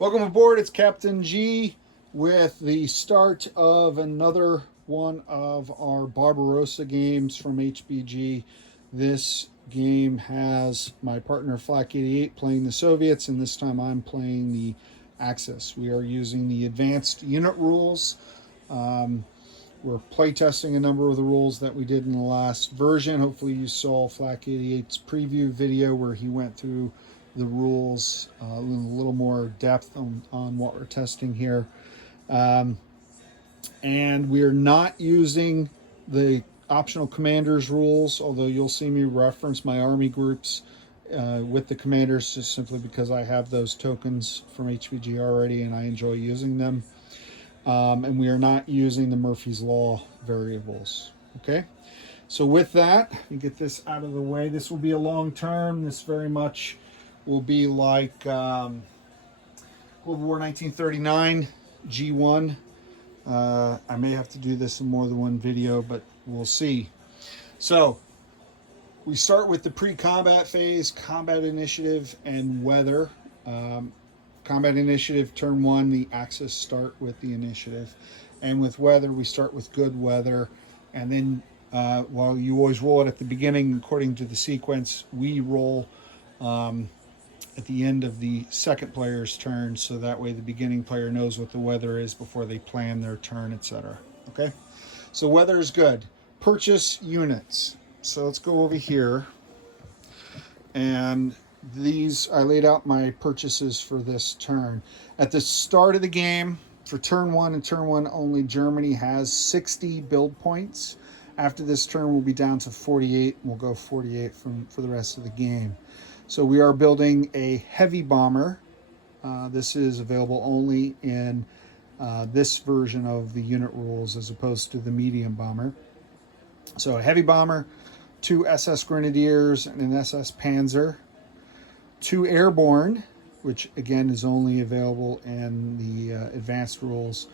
Welcome aboard. It's Captain G with the start of another one of our Barbarossa games from HBG. This game has my partner Flak 88 playing the Soviets, and this time I'm playing the Axis. We are using the advanced unit rules. We're playtesting a number of the rules that we did in the last version. Hopefully you saw Flak 88's preview video where he went through the rules in a little more depth on what we're testing here. And we're not using the optional commanders rules, although you'll see me reference my army groups with the commanders just simply because I have those tokens from HBG already and I enjoy using them. And we are not using the Murphy's Law variables. Okay, so with that, we get this out of the way. This will be a long term. This very much will be like World War 1939 G1. I may have to do this in more than one video, but we'll see. So we start with the pre-combat phase, combat initiative, and weather. Combat initiative, turn one, the Axis start with the initiative. And with weather, we start with good weather. And then while you always roll it at the beginning, according to the sequence, we roll at the end of the second player's turn, so that way the beginning player knows what the weather is before they plan their turn, etc. Okay, so weather is good. Purchase units. So let's go over here, and these, I laid out my purchases for this turn. At the start of the game, for turn one and turn one only, Germany has 60 build points. After this turn, we'll be down to 48. We'll go 48 for the rest of the game. So we are building a heavy bomber. This is available only in this version of the unit rules as opposed to the medium bomber. So a heavy bomber, 2 SS Grenadiers and an SS Panzer, 2 airborne, which again is only available in the advanced rules,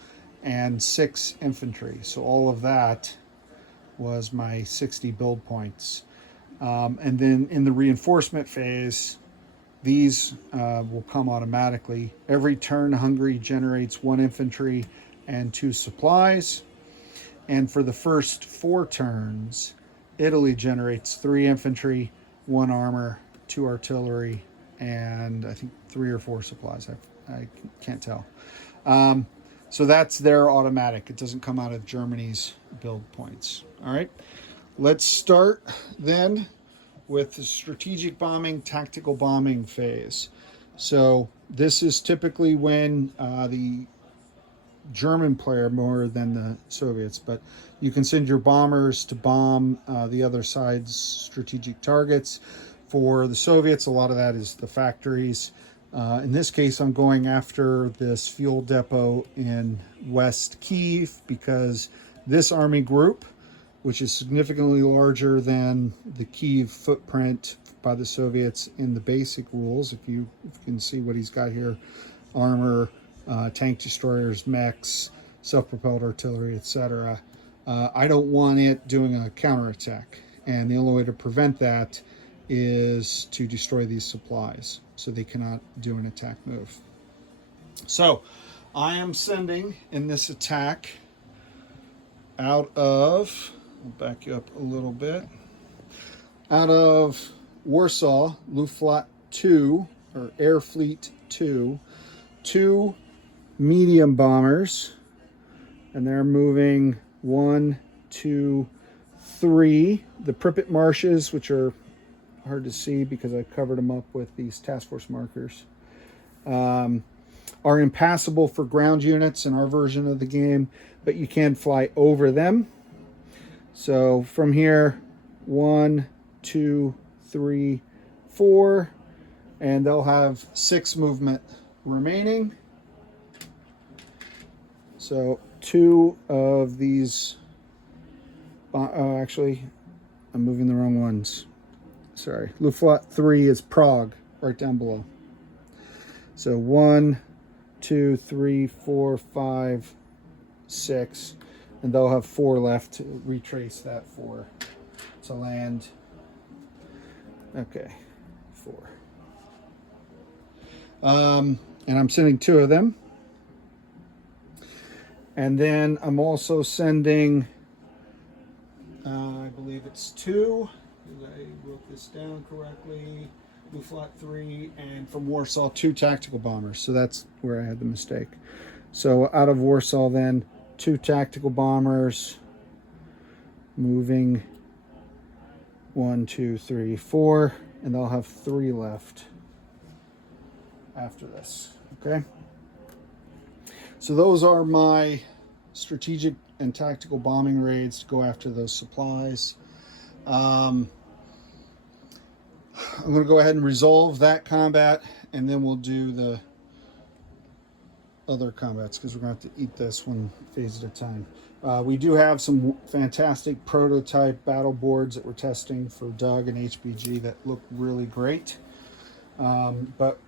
and 6 infantry. So all of that was my 60 build points. And then in the reinforcement phase, these will come automatically. Every turn, Hungary generates 1 infantry and 2 supplies. And for the first 4 turns, Italy generates 3 infantry, 1 armor, 2 artillery, and I think 3 or 4 supplies. I can't tell. So that's their automatic. It doesn't come out of Germany's build points. All right. Let's start then with the strategic bombing, tactical bombing phase. So this is typically when the German player more than the Soviets, but you can send your bombers to bomb the other side's strategic targets. For the Soviets, a lot of that is the factories. In this case, I'm going after this fuel depot in West Kiev because this army group, which is significantly larger than the Kiev footprint by the Soviets in the basic rules. If you can see what he's got here, armor, tank destroyers, mechs, self-propelled artillery, etc. I don't want it doing a counterattack. And the only way to prevent that is to destroy these supplies so they cannot do an attack move. So I am sending in this attack out of, I'll back you up a little bit, out of Warsaw, Luftflotte 2, or Air Fleet 2, 2 medium bombers, and they're moving 1, 2, 3. The Pripyat marshes, which are hard to see because I covered them up with these task force markers, are impassable for ground units in our version of the game, but you can fly over them. So from here, 1, 2, 3, 4, and they'll have 6 movement remaining. So 2 of these, actually, I'm moving the wrong ones. Sorry, Luftflotte 3 is Prague, right down below. So 1, 2, 3, 4, 5, 6, and they'll have 4 left to retrace that 4 to land. Okay, 4. And I'm sending 2 of them. And then I'm also sending, I believe it's 2, because I wrote this down correctly, Blue Flat 3, and from Warsaw 2 tactical bombers. So that's where I had the mistake. So out of Warsaw then, 2 tactical bombers, moving 1, 2, 3, 4, and they'll have 3 left after this. Okay. So those are my strategic and tactical bombing raids to go after those supplies. I'm going to go ahead and resolve that combat, and then we'll do the other combats because we're going to have to eat this one phase at a time. We do have some fantastic prototype battle boards that we're testing for Doug and HBG that look really great, but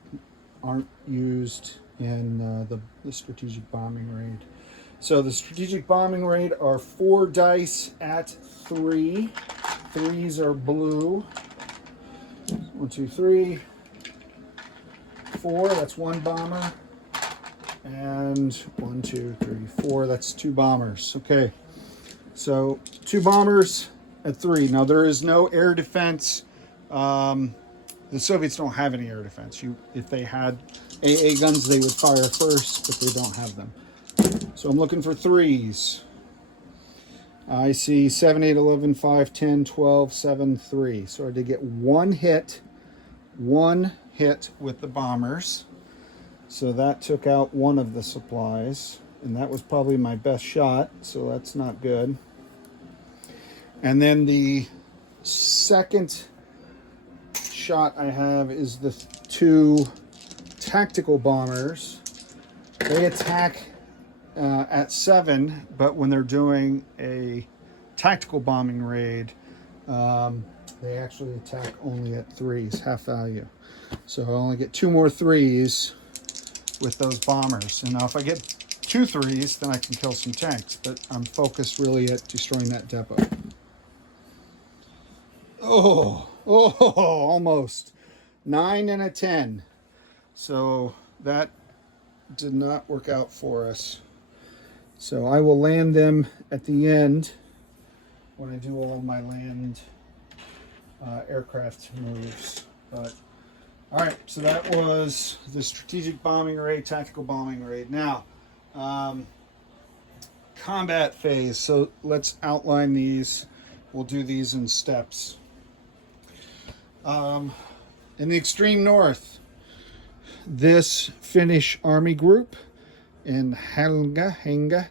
aren't used in the strategic bombing raid. So the strategic bombing raid are 4 dice at 3. 3s are blue. 1, 2, 3, 4. That's 1 bomber. And 1, 2, 3, 4. That's 2 bombers. Okay. So 2 bombers at 3. Now there is no air defense. The Soviets don't have any air defense. If they had AA guns, they would fire first, but they don't have them. So I'm looking for 3s. I see 7, 8, 11, 5, 10, 12, 7, 3. So I did get 1 hit with the bombers. So that took out 1 of the supplies, and that was probably my best shot, so that's not good. And then the second shot I have is the 2 tactical bombers. They attack at 7, but when they're doing a tactical bombing raid, they actually attack only at 3s, half value. So I only get 2 more 3s with those bombers. And now if I get 2 3s, then I can kill some tanks, but I'm focused really at destroying that depot. Oh, almost. 9 and a 10. So that did not work out for us. So I will land them at the end when I do all of my land aircraft moves. But all right, so that was the strategic bombing raid, tactical bombing raid. Now, combat phase. So let's outline these. We'll do these in steps. In the extreme north, this Finnish army group in Hanga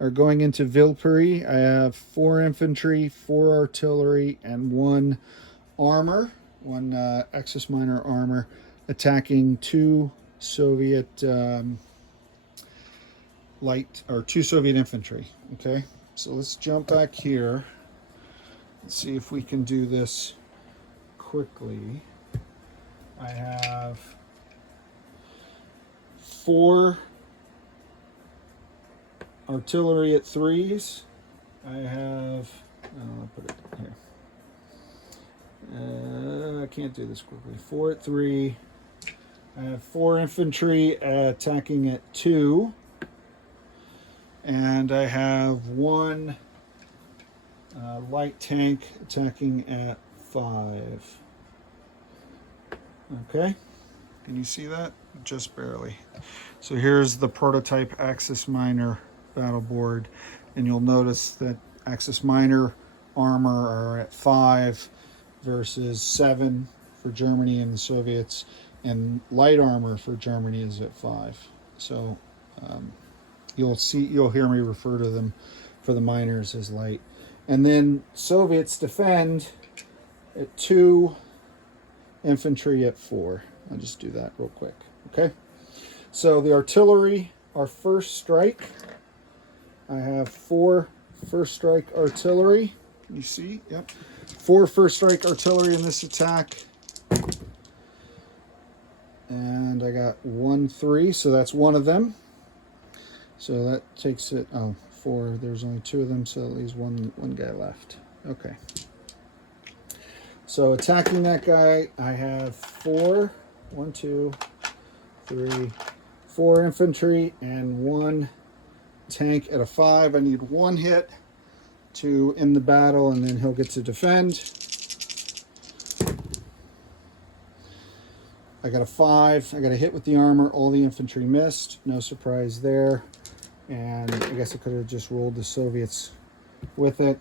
are going into Vilpuri. I have 4 infantry, 4 artillery, and 1 armor, 1 Axis Minor armor, attacking 2 Soviet light, or 2 Soviet infantry. Okay, so let's jump back here and see if we can do this quickly. I have 4 artillery at 3s. I have, I'll put it here. I can't do this quickly. 4 at 3. I have 4 infantry attacking at 2. And I have 1 light tank attacking at 5. Okay, can you see that? Just barely. So here's the prototype Axis Minor battle board, and you'll notice that Axis Minor armor are at 5 versus 7 for Germany and the Soviets, and light armor for Germany is at 5. So you'll hear me refer to them for the minors as light. And then Soviets defend at 2, infantry at 4. I'll just do that real quick. Okay, so the artillery, our first strike, I have 4 first strike artillery. You see? Yep. 4 first strike artillery in this attack. And I got 1 3, so that's 1 of them. So that takes it, 4, there's only 2 of them, so that leaves one guy left. Okay. So attacking that guy, I have 4, 1, 2, 3, 4 infantry and 1 tank at a 5. I need 1 hit to end the battle, and then he'll get to defend. I got a 5. I got a hit with the armor. All the infantry missed. No surprise there. And I guess I could have just rolled the Soviets with it.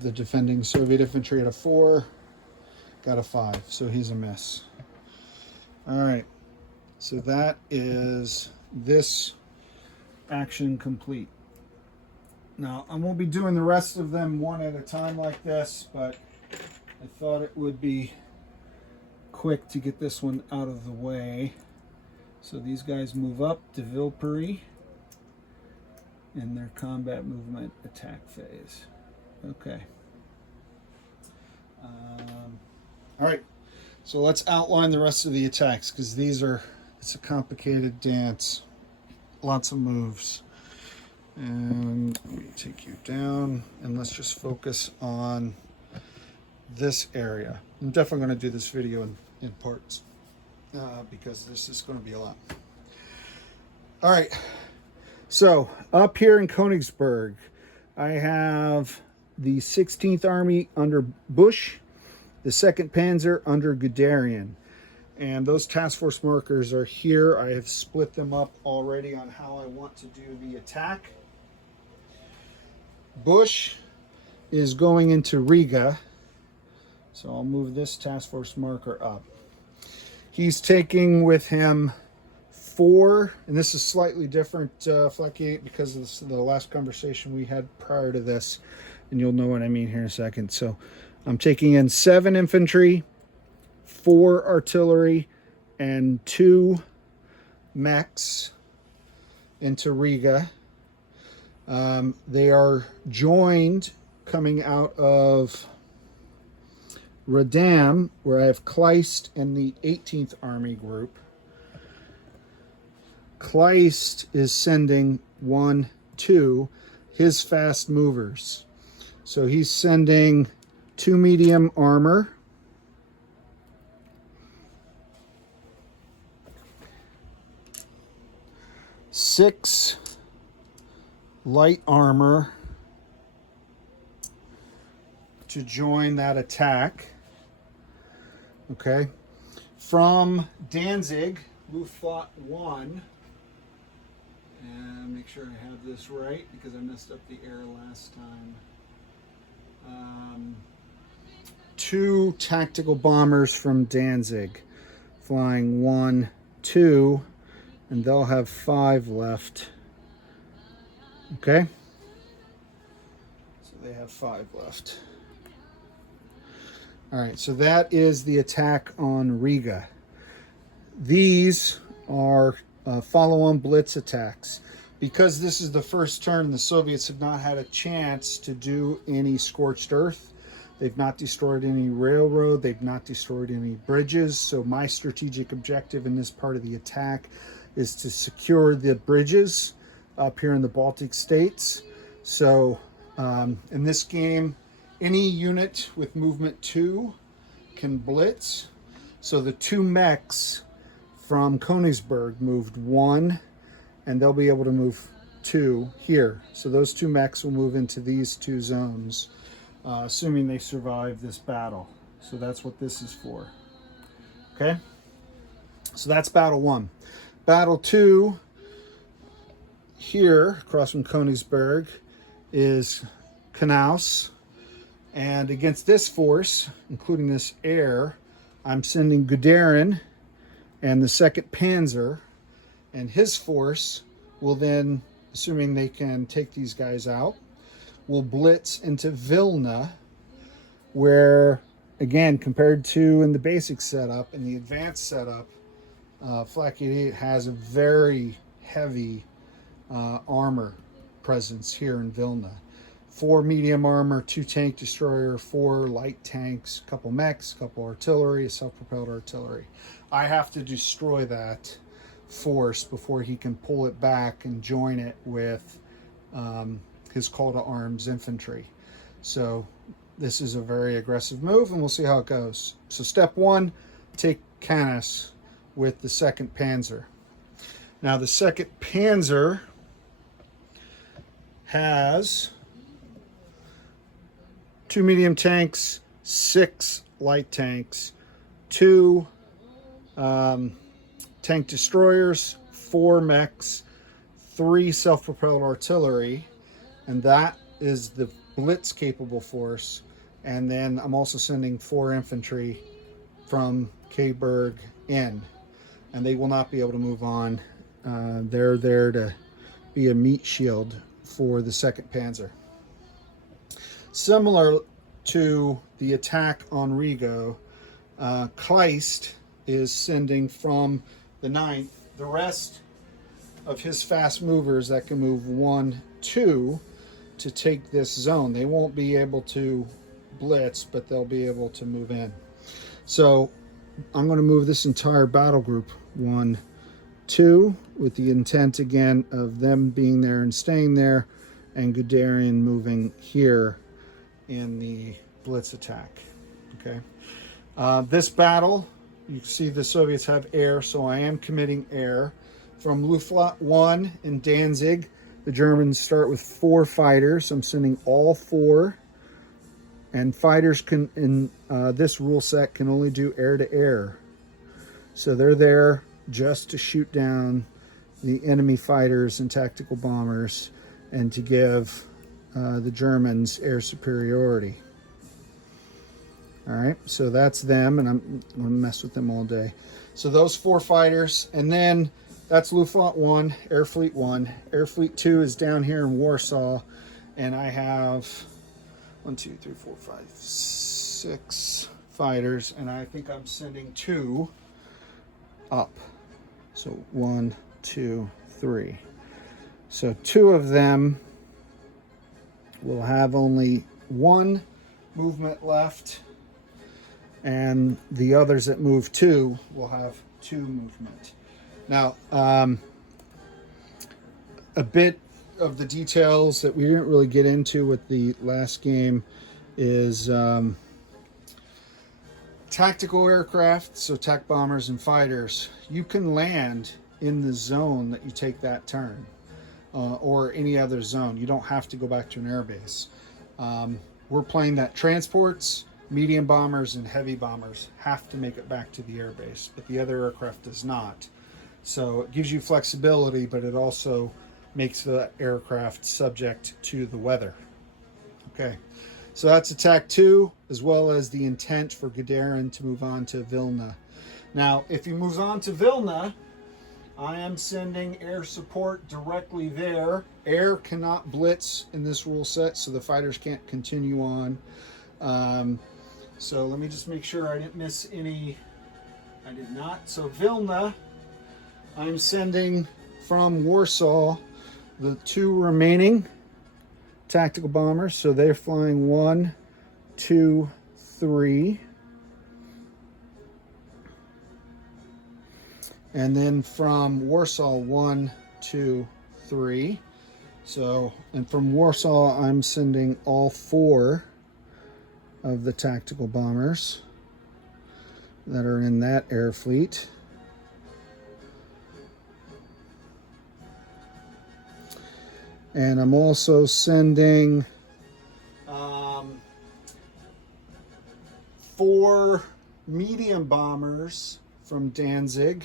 The defending Soviet infantry at a 4. Got a 5. So he's a miss. All right. So that is this action complete. Now, I won't be doing the rest of them one at a time like this, but I thought it would be quick to get this one out of the way. So these guys move up to Vilpuri in their combat movement attack phase. Okay. All right. So let's outline the rest of the attacks, because it's a complicated dance. Lots of moves. And let me take you down, and let's just focus on this area. I'm definitely going to do this video in parts because this is going to be a lot. All right. So up here in Königsberg, I have the 16th Army under Busch, the 2nd Panzer under Guderian. And those task force markers are here. I have split them up already on how I want to do the attack. Busch is going into Riga. So I'll move this task force marker up. He's taking with him 4, and this is slightly different, Flak 8, because of the last conversation we had prior to this, and you'll know what I mean here in a second. So I'm taking in 7 infantry, 4 artillery, and 2 mechs into Riga. They are joined coming out of Radam, where I have Kleist and the 18th Army group. Kleist is sending 1, 2, his fast movers. So he's sending 2 medium armor, 6 light armor to join that attack. Okay. From Danzig, Luftflotte 1, and make sure I have this right because I messed up the air last time. 2 tactical bombers from Danzig, flying 1, 2, and they'll have 5 left. Okay? So they have 5 left. All right, so that is the attack on Riga. These are follow-on blitz attacks. Because this is the first turn, the Soviets have not had a chance to do any scorched earth. They've not destroyed any railroad. They've not destroyed any bridges. So my strategic objective in this part of the attack is to secure the bridges up here in the Baltic states. So in this game, any unit with movement 2 can blitz. So the 2 mechs from Königsberg moved 1, and they'll be able to move 2 here. So those 2 mechs will move into these 2 zones, assuming they survive this battle. So that's what this is for. Okay? So that's battle 1. Battle 2, here, across from Königsberg, is Knaus. And against this force, including this air, I'm sending Guderian and the 2nd Panzer, and his force will then, assuming they can take these guys out, will blitz into Vilna, where, again, compared to in the basic setup and the advanced setup, Flak 88 has a very heavy armor presence here in Vilna. 4 medium armor, 2 tank destroyer, 4 light tanks, a couple mechs, a couple artillery, self-propelled artillery. I have to destroy that force before he can pull it back and join it with his call to arms infantry. So this is a very aggressive move, and we'll see how it goes. So step 1, take Knaus with the 2nd Panzer. Now the 2nd Panzer has 2 medium tanks, 6 light tanks, 2 tank destroyers, 4 mechs, 3 self-propelled artillery, and that is the blitz capable force. And then I'm also sending 4 infantry from Kberg in, and they will not be able to move on. They're there to be a meat shield for the 2nd Panzer. Similar to the attack on Rigo, Kleist is sending from the 9th the rest of his fast movers that can move 1, 2 to take this zone. They won't be able to blitz, but they'll be able to move in. So I'm going to move this entire battle group 1, 2 with the intent again of them being there and staying there, and Guderian moving here in the blitz attack. Okay. This battle, you can see the Soviets have air, so I am committing air. From Luftwaffe 1 in Danzig, the Germans start with 4 fighters. I'm sending all 4. And fighters can, in this rule set, can only do air-to-air. So they're there just to shoot down the enemy fighters and tactical bombers and to give the Germans air superiority. All right, so that's them, and I'm going to mess with them all day. So those 4 fighters, and then that's Luftwaffe 1, Air Fleet 1. Air Fleet 2 is down here in Warsaw, and I have 1, 2, 3, 4, 5, 6 fighters, and I think I'm sending 2 up. So 1, 2, 3. So 2 of them will have only 1 movement left, and the others that move 2 will have 2 movement. Now, a bit of the details that we didn't really get into with the last game is tactical aircraft, so TAC bombers and fighters. You can land in the zone that you take that turn, or any other zone. You don't have to go back to an airbase. We're playing that transports, medium bombers, and heavy bombers have to make it back to the airbase, but the other aircraft does not. So it gives you flexibility, but it also makes the aircraft subject to the weather. Okay, so that's attack 2, as well as the intent for Guderian to move on to Vilna. Now, if he moves on to Vilna, I am sending air support directly there. Air cannot blitz in this rule set, so the fighters can't continue on. So let me just make sure I didn't miss any. I did not. So Vilna, I'm sending from Warsaw the 2 remaining tactical bombers. So they're flying 1, 2, 3. And then from Warsaw, 1, 2, 3. So, and from Warsaw, I'm sending all 4 of the tactical bombers that are in that air fleet. And I'm also sending 4 medium bombers from Danzig.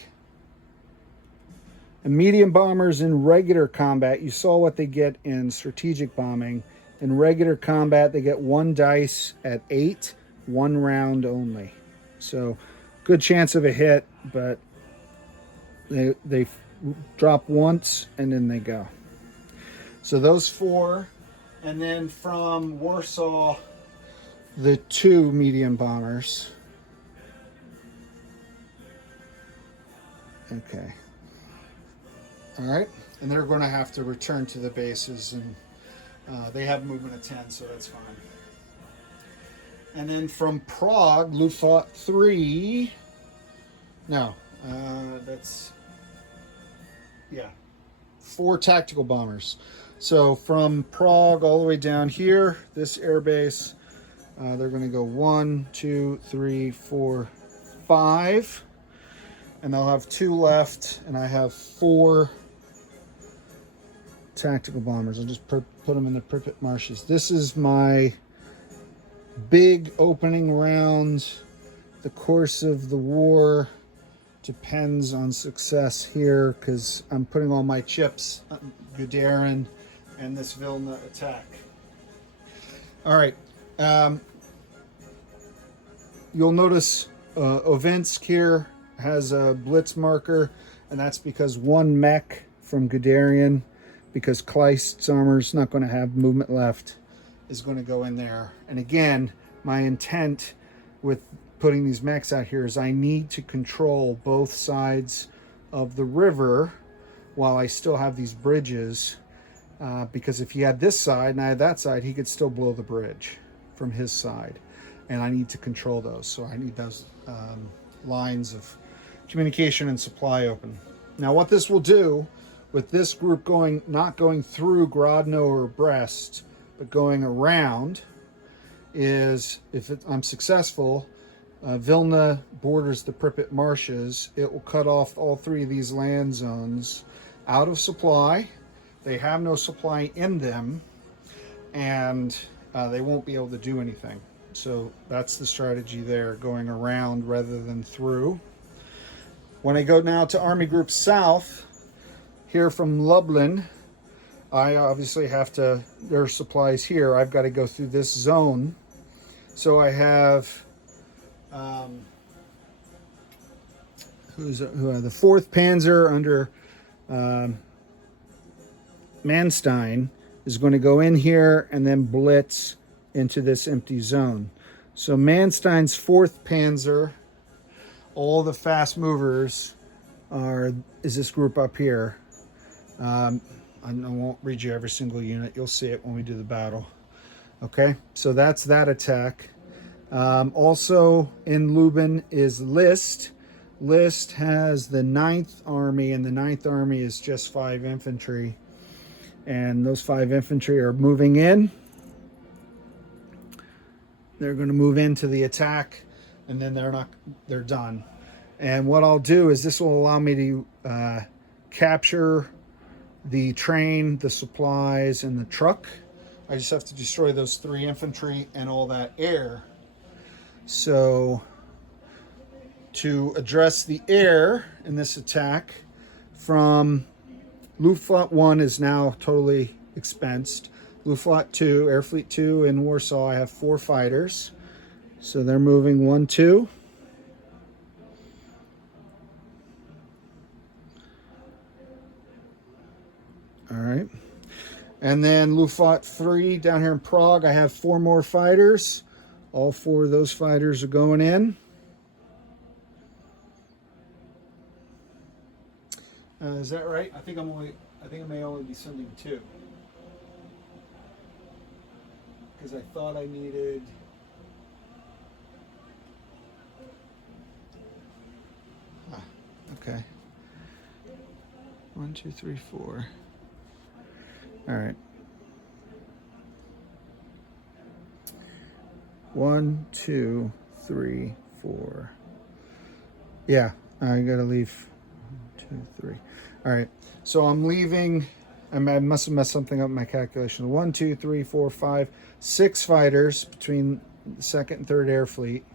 And medium bombers in regular combat, you saw what they get in strategic bombing. In regular combat, they get 1 dice at 8, 1 round only. So good chance of a hit, but they drop once and then they go. So those 4, and then from Warsaw, the 2 medium bombers. Okay. All right, and they're going to have to return to the bases, and they have movement of 10, so that's fine. And then from Prague, Luftwaffe 3. No, that's, yeah, 4 tactical bombers. So from Prague all the way down here, this airbase, they're going to go 1, 2, 3, 4, 5. and they'll have 2 left, and I have 4 tactical bombers. I'll just put them in the Pripyat marshes. This is my big opening round. The course of the war depends on success here because I'm putting all my chips on Guderian and this Vilna attack. All right. You'll notice Ovinsk here has a blitz marker, and that's because 1 mech from Guderian, because Kleist's armor is not going to have movement left, is going to go in there. And again, my intent with putting these mechs out here is I need to control both sides of the river while I still have these bridges, because if he had this side and I had that side, he could still blow the bridge from his side, and I need to control those. So I need those lines of communication and supply open. Now what this will do with this group not going through Grodno or Brest, but going around, is if I'm successful, Vilna borders the Pripyat marshes. It will cut off all 3 of these land zones out of supply. They have no supply in them, and they won't be able to do anything. So that's the strategy there, going around rather than through. When I go now to Army Group South, here from Lublin, I obviously have to, their supplies here, I've got to go through this zone. So I have the 4th Panzer under Manstein is going to go in here and then blitz into this empty zone. So Manstein's 4th Panzer, all the fast movers is this group up here. I won't read you every single unit. You'll see it when we do the battle. Okay, so that's that attack. Also in Lublin is List. List has the 9th Army, and the 9th Army is just 5 infantry. And those 5 infantry are moving in. They're going to move into the attack, and then they're done. And what I'll do is this will allow me to capture the train, the supplies, and the truck. I just have to destroy those 3 infantry and all that air. So to address the air in this attack, from Luftflotte 1 is now totally expensed. Luftflotte 2, Air Fleet 2 in Warsaw, I have 4 fighters. So they're moving 1, 2. All right. And then Luftflotte 3 down here in Prague, I have 4 more fighters. All 4 of those fighters are going in. Is that right? I think I may only be sending 2. Because I thought I needed... okay. 1, 2, 3, 4. All right. 1, 2, 3, 4. Yeah, I gotta leave. 1, 2, 3. All right. So I'm leaving. I must have messed something up in my calculation. 1, 2, 3, 4, 5, 6 fighters between the 2nd and 3rd Air Fleet,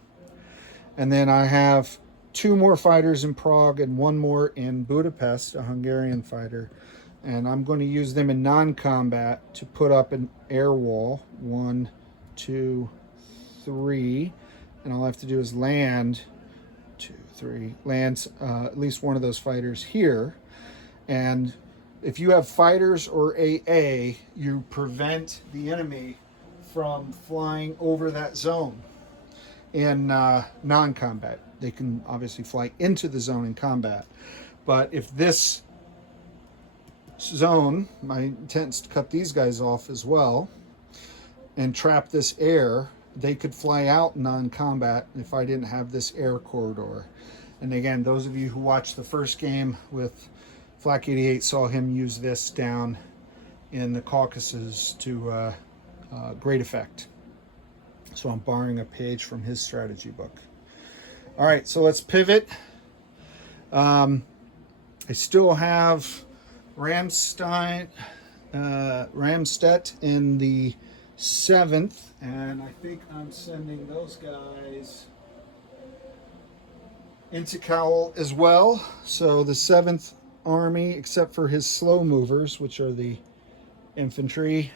and then I have 2 more fighters in Prague and 1 more in Budapest, a Hungarian fighter. And I'm going to use them in non-combat to put up an air wall. 1, 2, 3. And all I have to do is land, 2, 3, lands at least one of those fighters here. And if you have fighters or AA, you prevent the enemy from flying over that zone in non-combat. They can obviously fly into the zone in combat. But if this zone, my intent is to cut these guys off as well and trap this air, they could fly out non-combat if I didn't have this air corridor. And again, those of you who watched the first game with Flak 88 saw him use this down in the Caucasus to great effect. So I'm borrowing a page from his strategy book. All right, so let's pivot. I still have Ramstedt in the 7th, and I think I'm sending those guys into Cowell as well. So the 7th Army, except for his slow movers, which are the infantry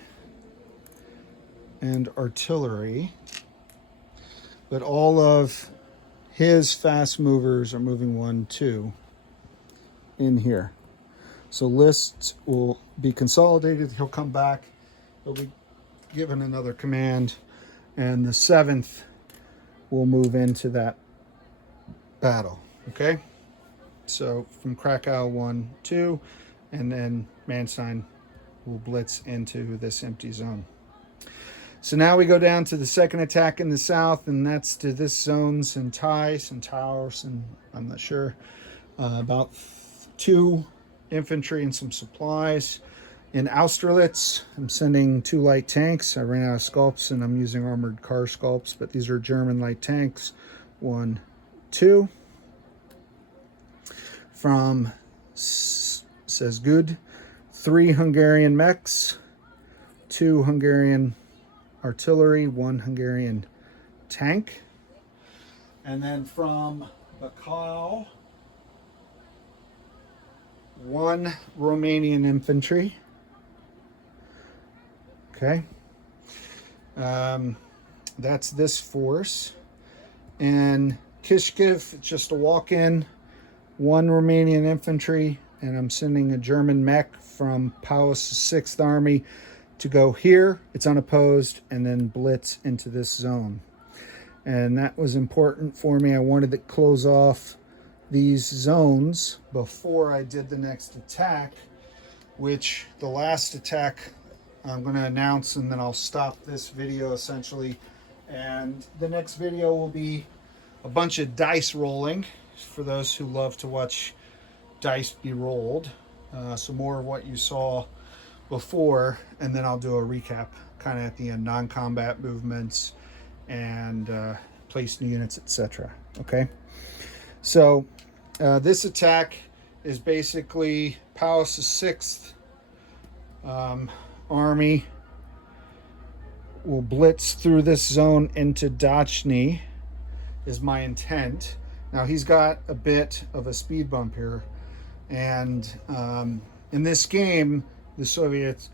and artillery, but all of his fast movers are moving 1, 2 in here. So lists will be consolidated. He'll come back. He'll be given another command, and the 7th will move into that battle. Okay, so from Krakow 1, 2, and then Manstein will blitz into this empty zone. So now we go down to the second attack in the south, and that's to this zone, Centaurs, and I'm not sure, about 2 infantry and some supplies. In Austerlitz, I'm sending 2 light tanks. I ran out of sculpts, and I'm using armored car sculpts, but these are German light tanks. 1, 2. From says good, 3 Hungarian mechs, 2 Hungarian artillery, 1 Hungarian tank. And then from Bakau, 1 Romanian infantry. Okay. That's this force. And Kishkiv, just a walk-in, 1 Romanian infantry, and I'm sending a German mech from Paulus' 6th Army to go here. It's unopposed, and then blitz into this zone. And that was important for me. I wanted to close off these zones before I did the next attack, which the last attack I'm going to announce, and then I'll stop this video essentially. And the next video will be a bunch of dice rolling for those who love to watch dice be rolled. So more of what you saw before, and then I'll do a recap kind of at the end, non-combat movements and place new units, etc. Okay, so this attack is basically Paulus' 6th Army will blitz through this zone into Dachny, is my intent. Now he's got a bit of a speed bump here, and in this game the Soviet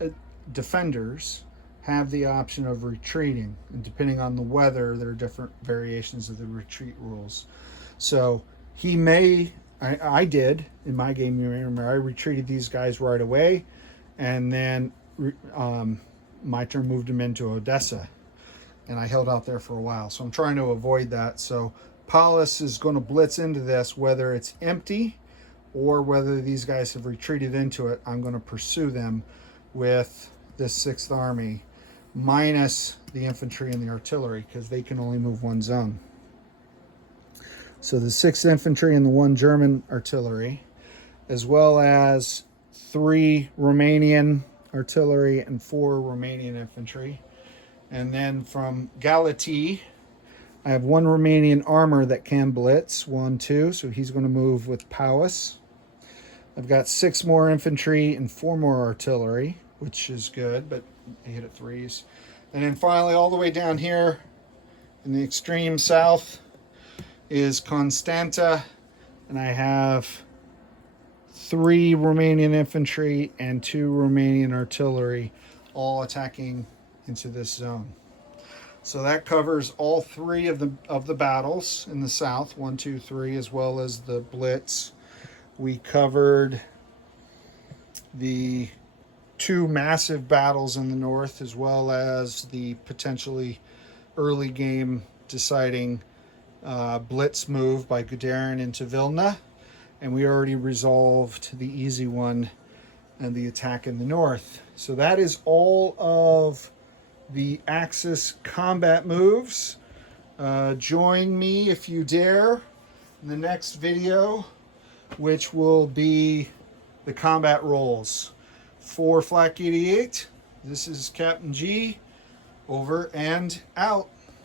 defenders have the option of retreating, and depending on the weather there are different variations of the retreat rules. So he may, I did in my game, you remember, I retreated these guys right away, and then my turn moved him into Odessa, and I held out there for a while. So I'm trying to avoid that. So Paulus is going to blitz into this, whether it's empty or whether these guys have retreated into it. I'm going to pursue them with this 6th Army, minus the infantry and the artillery, because they can only move 1 zone. So the 6th Infantry and the 1 German artillery, as well as 3 Romanian artillery and 4 Romanian infantry. And then from Galati, I have 1 Romanian armor that can blitz, 1, 2, so he's going to move with Paulus. I've got 6 more infantry and 4 more artillery, which is good, but I hit at 3s. And then finally, all the way down here in the extreme south is Constanta, and I have 3 Romanian infantry and 2 Romanian artillery, all attacking into this zone. So that covers all 3 of the battles in the south, 1, 2, 3, as well as the blitz. We covered the 2 massive battles in the north, as well as the potentially early game deciding blitz move by Guderian into Vilna. And we already resolved the easy one and the attack in the north. So that is all of the Axis combat moves. Join me if you dare in the next video, which will be the combat roles. For Flak 88, this is Captain G, over and out.